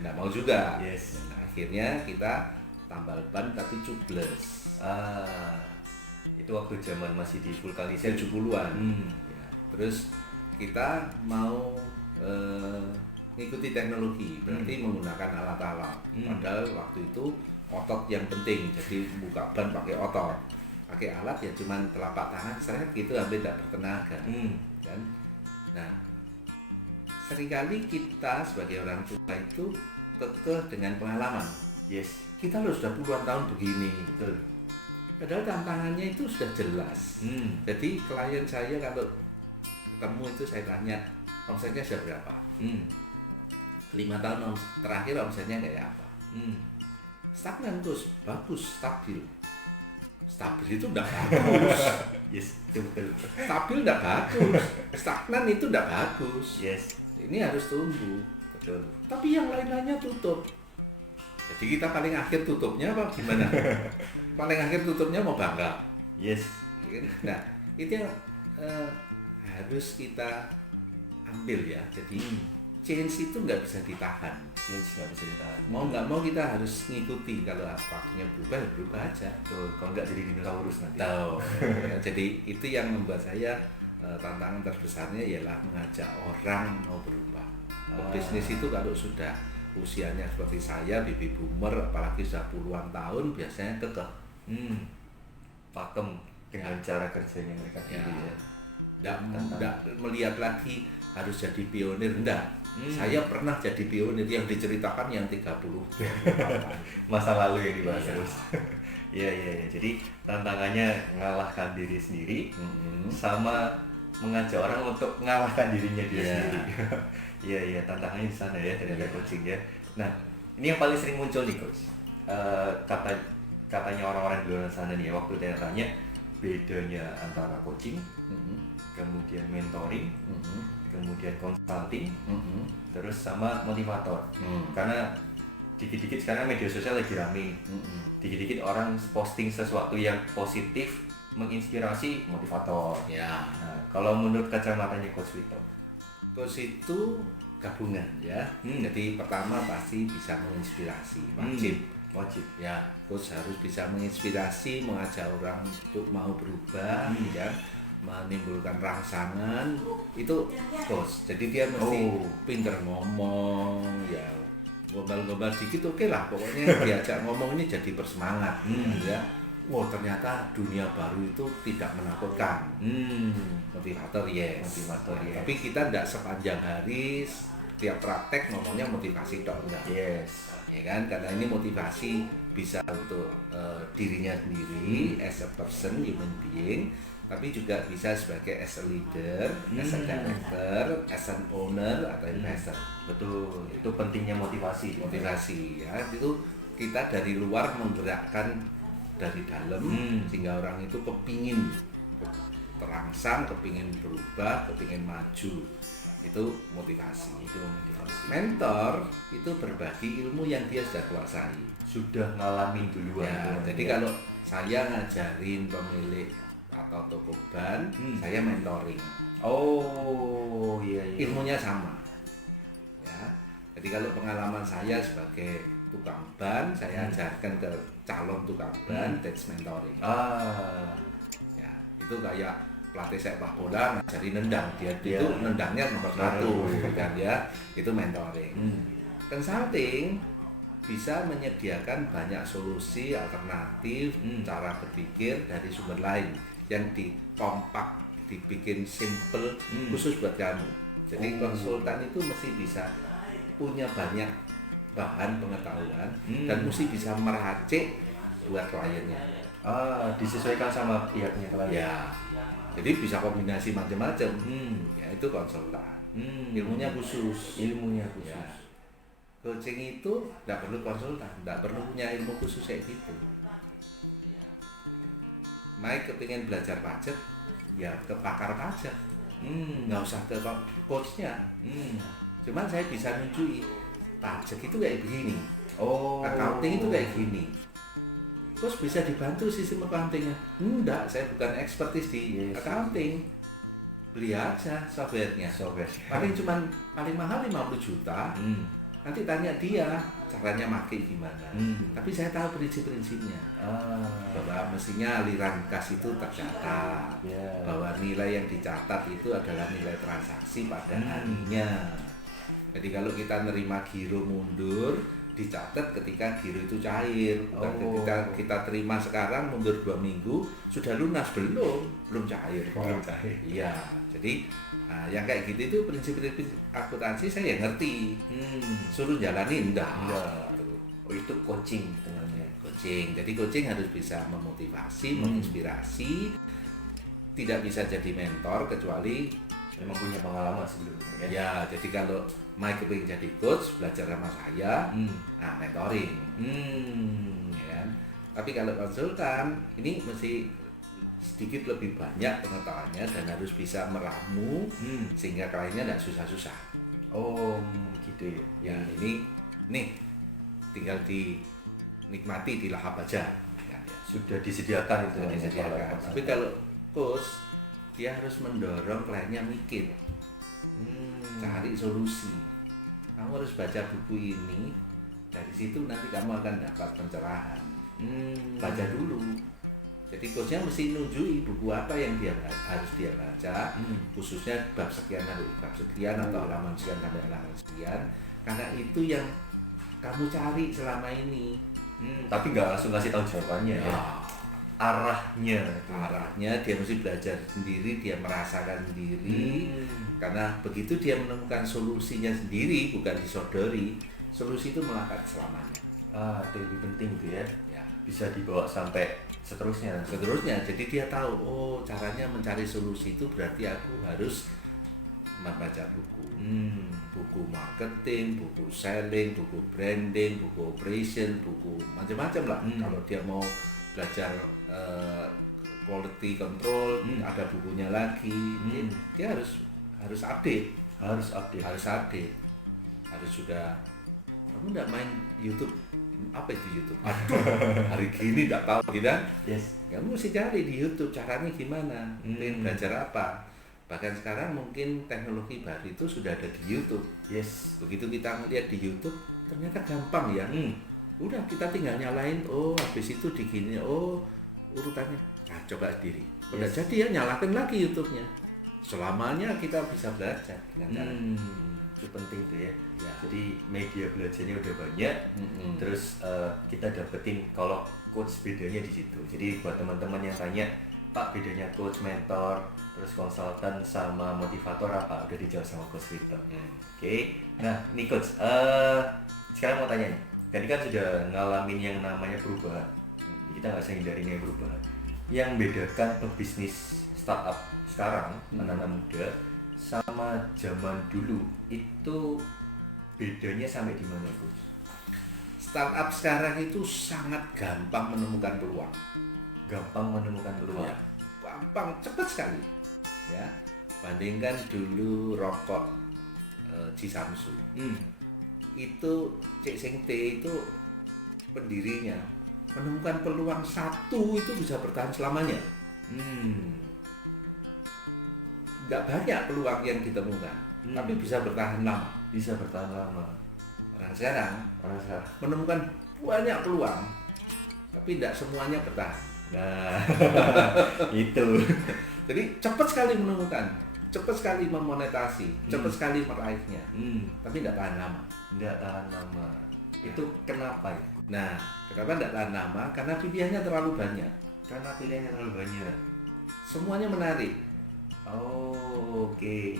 Nggak mau juga. Yes. Nah, akhirnya kita tambal ban tapi cubles. Itu waktu zaman masih di vulkanisir 70-an. Ya. Terus kita mau ngikuti teknologi, berarti menggunakan alat-alat. Padahal waktu itu otot yang penting, jadi buka ban pakai otot. Pakai alat ya cuman telapak tangan, seret gitu hampir tidak bertenaga. Kan? Nah, seringkali kita sebagai orang tua itu kekeh dengan pengalaman. Yes. Kita loh sudah puluhan tahun begini. Betul. Padahal tantangannya itu sudah jelas. Jadi klien saya kalau ketemu itu saya tanya, omsetnya sudah berapa? 5 tahun terakhir omsetnya kayak apa? Stagnan Gus, bagus, stabil. Stabil itu enggak bagus. Yes, itu betul. Stabil enggak bagus. Stagnan itu enggak bagus. Yes. Ini harus tumbuh. Betul. Tapi yang lain-lainnya tutup. Jadi kita paling akhir tutupnya apa gimana? Paling akhir tutupnya mau bangga. Yes. Nah, itu yang harus kita ambil ya. Jadi change itu nggak bisa ditahan. Change nggak bisa ditahan. Mau nggak mau kita harus ngikuti. Kalau waktunya berubah, ya berubah aja. Tuh, kalau nggak jadi dinosaurus nanti. Tahu. Ya, jadi itu yang membuat saya tantangan terbesarnya ialah mengajak orang mau berubah. Bisnis itu kalau sudah usianya seperti saya, baby boomer, apalagi sudah puluhan tahun, biasanya kekeh. Pakem dengan cara kerjanya mereka Ya. sendiri ya. Nggak melihat lagi harus jadi pionir, enggak. Saya pernah jadi pionir yang diceritakan yang 30 Masa lalu yang dibahas Iya. terus. Iya. Jadi tantangannya mengalahkan diri sendiri sama mengajak orang untuk mengalahkan dirinya dia Iya. sendiri. Iya, tantangannya di sana ya ternyata Iya. coaching ya. Nah, ini yang paling sering muncul nih coach. Katanya orang-orang di luar sana nih ya, waktu tanya bedanya antara coaching, kemudian mentoring, kemudian consulting, terus sama motivator. Karena dikit-dikit sekarang media sosial lagi rame. Dikit-dikit orang posting sesuatu yang positif, menginspirasi, motivator. Ya. Nah, kalau menurut kacamatanya Coach Vito, Coach itu gabungan ya. Jadi pertama pasti bisa menginspirasi, wajib. Ya, coach harus bisa menginspirasi, mengajak orang untuk mau berubah, ya, menimbulkan rangsangan. Itu coach. Jadi dia mesti pinter ngomong, ya, gombal-gombal dikit oke lah. Pokoknya diajak ngomong ini jadi bersemangat, ya. Wow, ternyata dunia baru itu tidak menakutkan. Motivator yes. Tapi kita tidak sepanjang hari tiap praktek ngomongnya motivasi dong, enggak. yes, Ya kan, karena ini motivasi bisa untuk dirinya sendiri as a person, human being, tapi juga bisa sebagai as a leader, as a director, as an owner atau investor. betul. Itu pentingnya motivasi. Motivasi ya, itu kita dari luar menggerakkan dari dalam sehingga orang itu kepingin terangsang, kepingin berubah, kepingin maju. Itu motivasi. Itu motivasi. Mentor itu berbagi ilmu yang dia sudah kuasai. Sudah ngalamin duluan. Ya, jadi kalau saya ngajarin pemilik atau toko ban, saya mentoring. Oh, iya. Ilmunya sama. Ya. Jadi kalau pengalaman saya sebagai tukang ban, saya ajarkan ke calon tukang ban, that's mentoring. Ya, itu kayak pelatih sepak bola ngajari nendang, dia itu nendangnya nomor 1 kan ya, itu mentoring. Consulting bisa menyediakan banyak solusi alternatif, cara berpikir dari sumber lain yang dikompak, dibikin simple khusus buat kamu. Jadi konsultan itu mesti bisa punya banyak bahan pengetahuan dan mesti bisa meracik buat kliennya. Disesuaikan sama pihaknya klien. Ya, jadi bisa kombinasi macam-macam. Ya itu konsultan. Ilmunya khusus. Ya. Coaching itu nggak perlu konsultan, nggak perlu punya ilmu khusus kayak gitu. Mike kepingin belajar pajak, ya ke pakar pajak. Nggak usah ke coachnya. Cuman saya bisa nunjukin pajak itu kayak begini, accounting itu kayak gini. Terus bisa dibantu sistem accountingnya? Enggak, saya bukan expertise di accounting. Beli aja softwarenya. Paling mahal 50 juta. Nanti tanya dia caranya pakai gimana. Tapi saya tahu prinsip-prinsipnya. Bahwa mestinya aliran kas itu tercatat. Bahwa nilai yang dicatat itu adalah nilai transaksi pada harinya. Jadi kalau kita nerima giro mundur, dicatat ketika giro itu cair. Bukan ketika kita terima sekarang mundur 2 minggu sudah lunas, belum cair. Iya. Jadi yang kayak gitu itu prinsip-prinsip akuntansi saya ngerti. Suruh jalani enggak. Itu coaching sebenarnya. Coaching. Jadi coaching harus bisa memotivasi, menginspirasi. Tidak bisa jadi mentor kecuali memang punya pengalaman sebelumnya. Ya, jadi kalau Mike pengen jadi coach, belajar sama saya, mentoring. Ya. Tapi kalau konsultan, ini mesti sedikit lebih banyak pengetahuannya dan harus bisa meramu sehingga kliennya tidak susah-susah. Gitu ya. Ya, ini nih tinggal dinikmati, dilahap aja. Ya. Sudah disediakan itu. Disediakan. Tapi kalau coach, dia harus mendorong kliennya mikir, cari solusi. Kamu harus baca buku ini, dari situ nanti kamu akan dapat pencerahan. Baca dulu. Jadi coachnya mesti nunjuki buku apa yang harus dia baca, khususnya bab sekian sampai bab sekian atau halaman sekian sampai halaman sekian, karena itu yang kamu cari selama ini. Tapi nggak langsung kasih tahu jawabannya ya. Arahnya dia mesti belajar sendiri, dia merasakan sendiri. Karena begitu dia menemukan solusinya sendiri, bukan disodori, solusi itu melekat selamanya. Itu lebih penting gitu ya. Ya, bisa dibawa sampai seterusnya. Jadi dia tahu, caranya mencari solusi itu berarti aku harus membaca buku. Buku marketing, buku selling, buku branding, buku operation, buku macam-macam lah. Kalau dia mau belajar quality control, ada bukunya lagi. Dia harus update. Harus sudah. Kamu enggak main YouTube? Apa itu YouTube? Hari gini enggak tahu tidak? Yes. Kamu mesti cari di YouTube caranya gimana, pengen belajar apa. Bahkan sekarang mungkin teknologi baru itu sudah ada di YouTube. Yes. Begitu kita melihat di YouTube, ternyata gampang ya. Udah kita tinggal nyalain, habis itu digini, urutannya. Nah, coba sendiri. Udah jadi ya, nyalakan lagi YouTube-nya. Selamanya kita bisa belajar dengan cara itu penting tuh ya. Jadi media belajarnya udah banyak. Terus kita dapetin kalau coach bedanya di situ. Jadi buat teman-teman yang tanya, Pak, bedanya coach, mentor, terus konsultan sama motivator apa? Udah dijawab sama Coach Vito. Oke. Nah, nih Coach, sekarang mau tanya nih. Tadi kan sudah ngalamin yang namanya perubahan. Kita nggak bisa hindarin yang perubahan. Yang bedakan pebisnis startup sekarang, anak-anak muda, sama zaman dulu, itu bedanya sampai di mana, Coach? Startup sekarang itu sangat gampang menemukan peluang. Ya. Gampang, cepat sekali. Ya, bandingkan dulu rokok Jisamsu. Itu Cek Sing T itu pendirinya menemukan peluang satu itu bisa bertahan selamanya. Nggak banyak peluang yang ditemukan, tapi bisa bertahan lama. Bisa bertahan lama. Orang sekarang Orang sekarang. menemukan banyak peluang, tapi tidak semuanya bertahan. Nah, itu. Jadi cepat sekali menemukan, cepat sekali memonetasi, cepat sekali meraihnya, tapi tidak tahan lama. Tidak tahan lama. Itu kenapa ya? Nah, kenapa tidak tahan lama? Karena pilihannya terlalu banyak. Karena pilihannya terlalu banyak. Semuanya menarik. Oh, oke.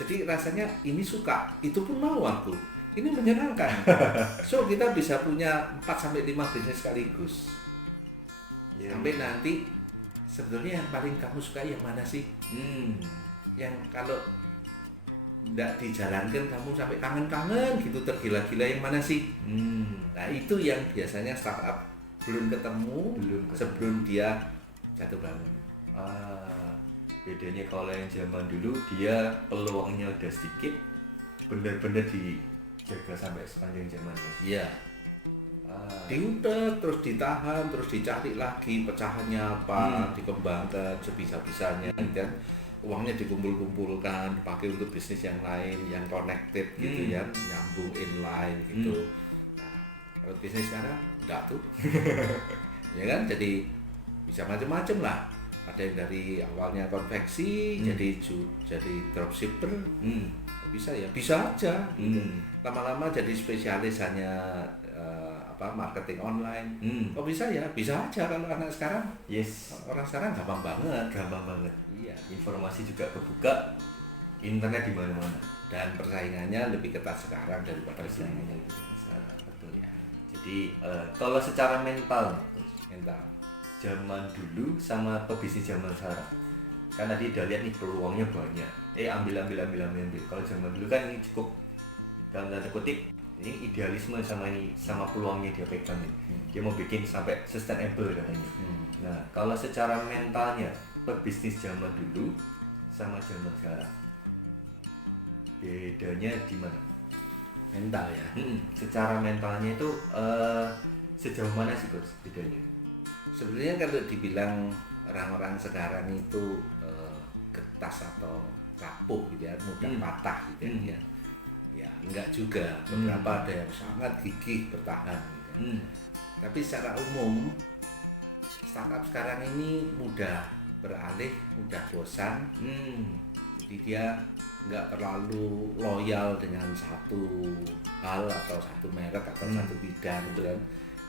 Jadi rasanya ini suka, itu pun mau aku. Ini menyenangkan. So kita bisa punya 4-5 bisnis sekaligus. Ya, Sampai nanti sebetulnya yang paling kamu suka yang mana sih? Yang kalau tidak dijalankan kamu sampai kangen-kangen gitu, tergila-gila yang mana sih? Nah itu yang biasanya startup belum ketemu sebelum dia jatuh bangun. Bedanya kalau yang zaman dulu dia peluangnya udah sedikit, benar-benar dijaga sampai sepanjang zamannya. Iya. Diudak, terus ditahan, terus dicari lagi pecahannya apa, dikembangkan sebisa-bisanya, dan uangnya dikumpul-kumpulkan, dipakai untuk bisnis yang lain, yang connected gitu ya, nyambung inline gitu. Nah, kalau bisnis sekarang enggak tuh, ya kan? Jadi bisa macam-macam lah. Ada yang dari awalnya konveksi jadi dropshipper, bisa ya, bisa aja. Gitu. Lama-lama jadi spesialis hanya marketing online. Oh bisa ya, bisa aja kalau anak sekarang. Yes. Orang sekarang gampang banget. Gampang banget. Iya. Informasi juga kebuka, internet di mana-mana. Dan persaingannya lebih ketat sekarang daripada Persaingannya lebih ketat sekarang, betul ya. Jadi kalau secara mental, zaman dulu sama pebisnis zaman sekarang, kan tadi udah lihat nih peluangnya banyak. Ambil. Kalau zaman dulu kan ini cukup dalam tanda kutip, ini idealisme sama peluangnya dia pegang nih. Dia mau bikin sampai sustainable katanya. Nah, kalau secara mentalnya pebisnis zaman dulu sama zaman sekarang, bedanya di mana? Mental ya. Secara mentalnya itu sejauh mana sih Coach bedanya? Sebenarnya kalau dibilang orang-orang sekarang itu getas atau rapuh gitu ya, mudah patah gitu ya. Ya enggak juga, beberapa ada yang sangat gigih bertahan gitu ya. Tapi secara umum startup sekarang ini mudah beralih, mudah bosan. Jadi dia nggak terlalu loyal dengan satu hal atau satu merek atau satu bidang gitu kan.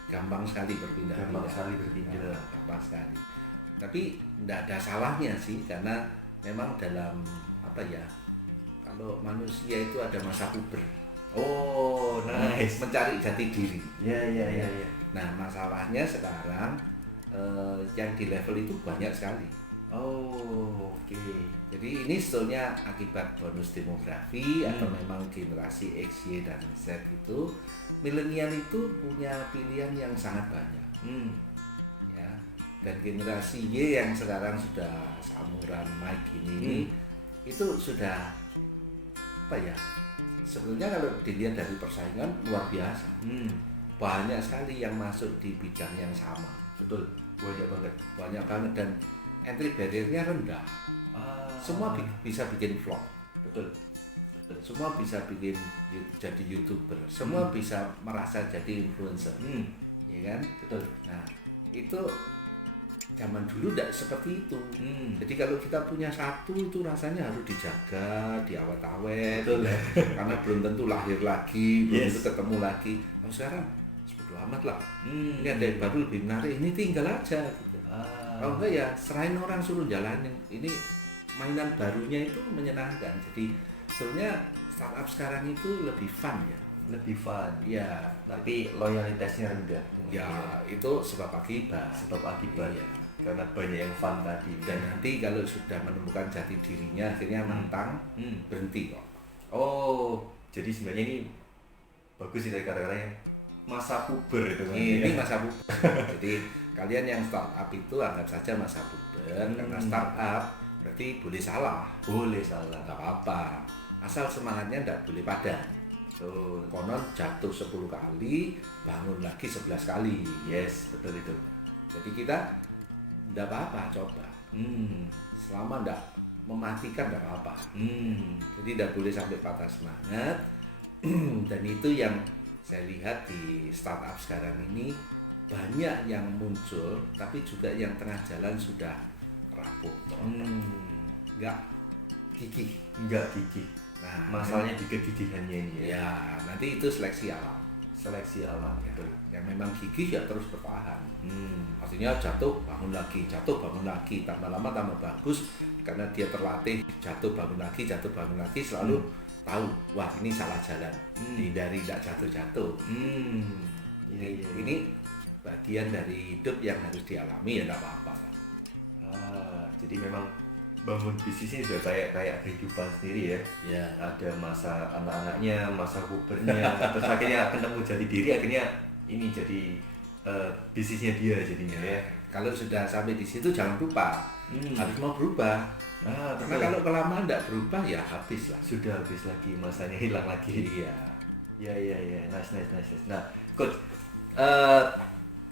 Gampang sekali berpindah. Gampang sekali. Tapi nggak ada salahnya sih, karena memang dalam kalau manusia itu ada masa puber. Oh, nice. Mencari jati diri. Ya. Nah, masalahnya sekarang yang di level itu banyak sekali. Oh, oke. Jadi ini sebetulnya akibat bonus demografi atau memang generasi X, Y, dan Z itu, milenial itu punya pilihan yang sangat banyak. Ya. Dan generasi Y yang sekarang sudah samuran Mike ini itu sudah sebetulnya kalau dilihat dari persaingan luar biasa. Banyak sekali yang masuk di bidang yang sama. Betul, banyak banget dan entry barrier-nya rendah. Semua bisa bikin vlog. Betul. Semua bisa jadi YouTuber. Semua bisa merasa jadi influencer. Ya kan? Betul. Nah, itu zaman dulu tidak seperti itu. Jadi kalau kita punya satu itu rasanya harus dijaga, diawet-awet, karena belum tentu lahir lagi, belum tentu ketemu lagi. Kalau sekarang bodo amat lah. Ini ada yang baru lebih menarik, ini tinggal aja. Gitu. Kalau enggak ya serahin orang, suruh jalanin. Ini mainan barunya itu menyenangkan. Jadi sebenarnya startup sekarang itu lebih fun ya. Lebih fun. Ya, tapi loyalitasnya rendah. Ya, itu sebab akibat. Ya. Karena banyak yang fun tadi. Dan nanti kalau sudah menemukan jati dirinya, akhirnya mentang, berhenti kok. Oh, jadi sebenarnya ini bagus sih dari kata-katanya, masa puber itu. Ini masa puber. Jadi kalian yang startup itu anggap saja masa puber, karena startup berarti boleh salah. Boleh salah. Nggak apa-apa. asal semangatnya tidak boleh padam. Betul. Konon jatuh 10 kali, bangun lagi 11 kali. Yes, betul itu. Jadi kita tidak apa-apa coba. Selama tidak mematikan tidak apa-apa. Jadi tidak boleh sampai patah semangat. Dan itu yang saya lihat di startup sekarang ini, banyak yang muncul tapi juga yang tengah jalan sudah rapuh. Enggak gigih. Nah, Masalahnya di kegigihannya ini ya. ya nanti itu seleksi alam. Seleksi alam Ya, itu. yang memang gigih ya terus bertahan. Artinya jatuh bangun lagi, tambah lama tambah bagus karena dia terlatih jatuh bangun lagi selalu tahu, wah ini salah jalan, hindari tidak jatuh. Ini bagian dari hidup yang harus dialami, ya tidak apa-apa. Jadi memang bangun bisnis ini sudah kayak kehidupan sendiri ya. Ya. Ada masa anak-anaknya, masa pubernya, terus akhirnya ketemu jati diri, akhirnya ini jadi bisnisnya dia jadinya ya. Kalau sudah sampai di situ jangan lupa harus mau berubah. Karena betul. kalau kelamaan tidak berubah ya habis lah. Sudah habis lagi, masanya hilang lagi. Iya. Ya, nice. Nah, Coach,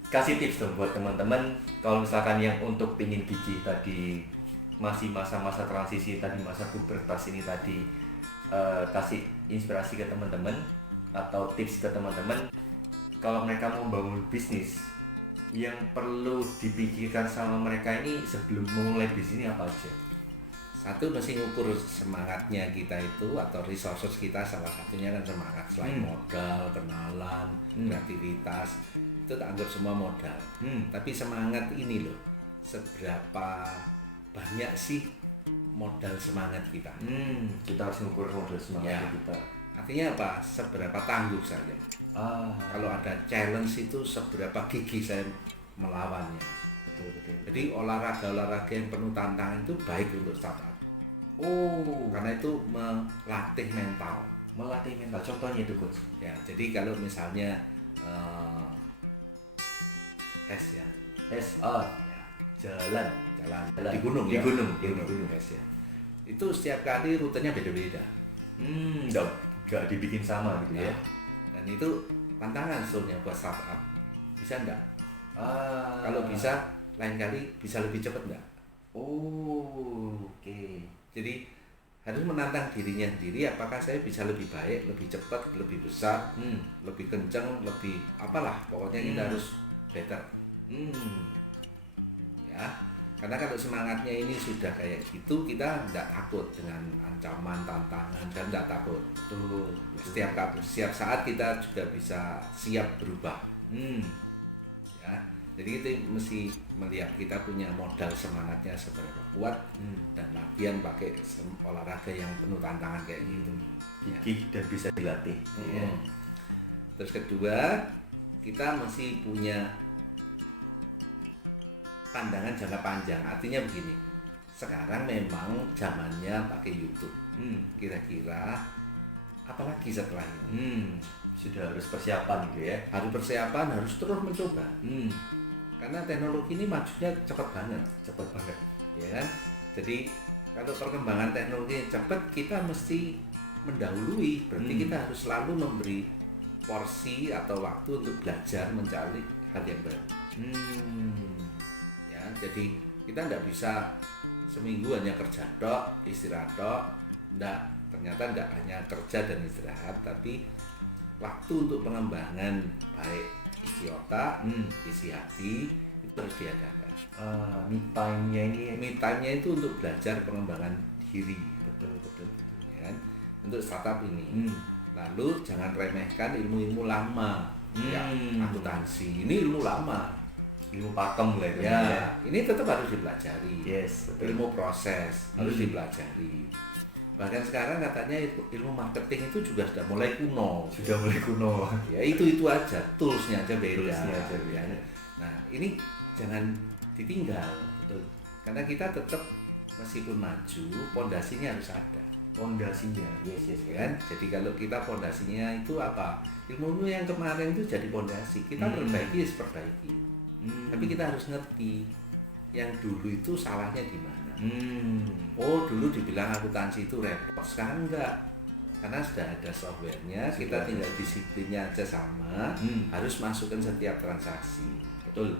kasih tips dong buat teman-teman kalau misalkan yang untuk pingin gigih tadi, masih masa-masa transisi tadi, masa pubertas ini tadi, kasih inspirasi ke teman-teman atau tips ke teman-teman kalau mereka mau bangun bisnis, yang perlu dipikirkan sama mereka ini sebelum memulai bisnis ini apa aja? Satu, mesti ngukur semangatnya kita itu atau resources kita, salah satunya kan semangat. Selain modal, kenalan, kreativitas, itu tak anggap semua modal. Tapi semangat ini loh, seberapa banyak sih modal semangat kita. Kita harus ngukur modal semangat Ya. kita. Artinya apa? Seberapa tangguh saya. Kalau ada challenge itu seberapa gigih saya melawannya. Betul. Jadi olahraga yang penuh tantangan itu baik untuk startup. Karena itu melatih mental. Contohnya itu, Coach. Ya, jadi kalau misalnya Jalan di gunung di ya. gunung. Ya. Itu setiap kali rutenya beda-beda. Nggak dibikin sama gitu ya. Dan itu tantangan sebetulnya buat startup. Bisa enggak? Kalau bisa, lain kali bisa lebih cepat enggak? Oke. Jadi harus menantang dirinya sendiri, apakah saya bisa lebih baik, lebih cepat, lebih besar, lebih kencang, lebih apalah, pokoknya kita harus better. Ya, karena kalau semangatnya ini sudah kayak gitu, kita tidak takut dengan ancaman, tantangan, dan tidak takut. Betul. Setiap saat kita juga bisa siap berubah. Ya, jadi kita mesti melihat kita punya modal semangatnya seberapa kuat, dan latihan pakai olahraga yang penuh tantangan kayak gitu. Gigih dan bisa dilatih. Ya. Terus kedua, kita mesti punya pandangan jangka panjang. Artinya begini, sekarang memang zamannya pakai YouTube. Kira-kira apalagi setelah ini? Sudah harus persiapan gitu ya. Harus persiapan, harus terus mencoba. Karena teknologi ini majunya cepat banget, ya kan? Jadi kalau perkembangan teknologi cepat, kita mesti mendahului. Berarti kita harus selalu memberi porsi atau waktu untuk belajar mencari hal yang baru. Ya, jadi kita tidak bisa seminggu hanya kerja tok, istirahat tok. Ternyata tidak hanya kerja dan istirahat, tapi waktu untuk pengembangan baik isi otak, isi hati itu harus diadakan. Me time-nya Me time-nya itu untuk belajar pengembangan diri. betul. Ya kan? Untuk startup ini. Lalu jangan remehkan ilmu-ilmu lama. Ya, akuntansi ini ilmu lama. Ilmu pakem lah itu. Ya, ini tetap harus dipelajari. Yes, betul. Ilmu proses harus dipelajari. Bahkan sekarang katanya ilmu marketing itu juga sudah mulai kuno. Sudah mulai kuno. Ya itu aja, toolsnya aja beda. Toolsnya aja beda. Ya. Nah ini jangan ditinggal, betul. Karena kita tetap meskipun maju, pondasinya harus ada. Pondasinya, yes. Ya kan? Jadi kalau kita pondasinya itu apa? Ilmu yang kemarin itu jadi pondasi. Kita perbaiki, perbaiki. Tapi kita harus ngerti yang dulu itu salahnya di mana. Oh dulu dibilang akuntansi itu repot, sekarang enggak. karena sudah ada softwarenya, kita tinggal disiplinnya aja sama, harus masukkan setiap transaksi. Betul.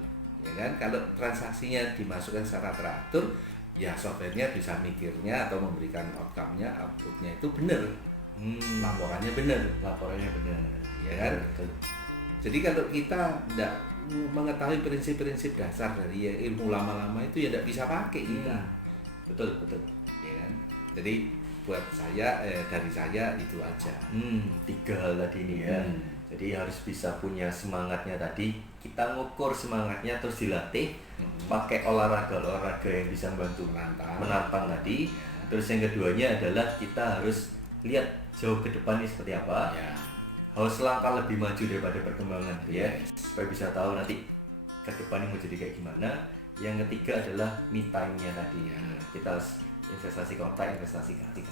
Ya kan, kalau transaksinya dimasukkan secara teratur, ya softwarenya bisa mikirnya atau memberikan outcome-nya, output-nya itu benar, laporannya benar, ya kan. Betul. Jadi kalau kita tidak mengetahui prinsip-prinsip dasar dari ilmu lama-lama itu, ya tidak bisa pakai kita. Betul. Ya kan? Jadi buat saya, dari saya itu aja. 3 hal tadi ini ya. Jadi harus bisa punya semangatnya tadi. Kita ngukur semangatnya terus dilatih. Pakai olahraga yang bisa membantu menantang tadi. Ya. Terus yang keduanya adalah kita harus lihat jauh ke depan ini seperti apa. Ya. Harus langkah lebih maju daripada perkembangan ya. Yes. Supaya bisa tahu nanti ke depan ini mau jadi kayak gimana. Yang ketiga adalah me time-nya tadi. Ya. Kita harus investasi kontak, investasi hati.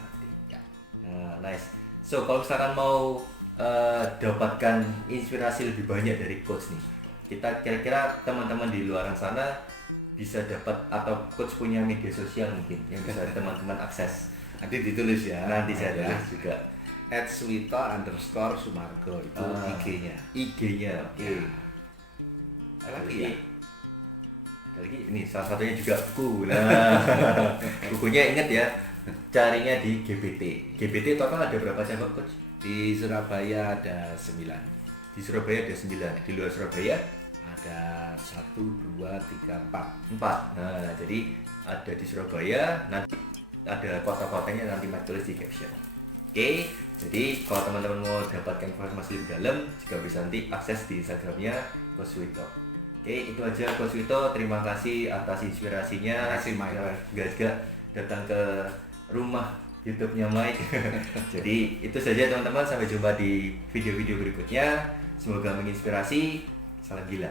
Ya. Nah, nice. So kalau misalkan mau dapatkan inspirasi lebih banyak dari coach nih, kita kira-kira teman-teman di luar sana bisa dapat, atau coach punya media sosial mungkin yang bisa teman-teman akses. Nanti ditulis ya. Nanti saya ya. tulis juga. @suwito_sumargo itu IG-nya. IG-nya, oke. Ada lagi ya? Ada lagi, ini salah satunya juga buku. Nah, bukunya ingat ya, carinya di GBT. GBT total ada berapa cabang coach? Di Surabaya ada 9. Di Surabaya ada 9, di luar Surabaya Ada 1, 2, 3, 4. 4. Nah, jadi ada di Surabaya, nanti ada kota-kotanya nanti Mas tulis di caption. Oke, jadi kalau teman-teman mau dapatkan informasi lebih dalam, juga bisa nanti akses di Instagramnya Coach Wito. Oke, itu aja Coach Wito. Terima kasih atas inspirasinya. Terima kasih, Mike. Gak datang ke rumah YouTube-nya Mike. Jadi itu saja teman-teman. Sampai jumpa di video-video berikutnya. Semoga menginspirasi. Salam gila.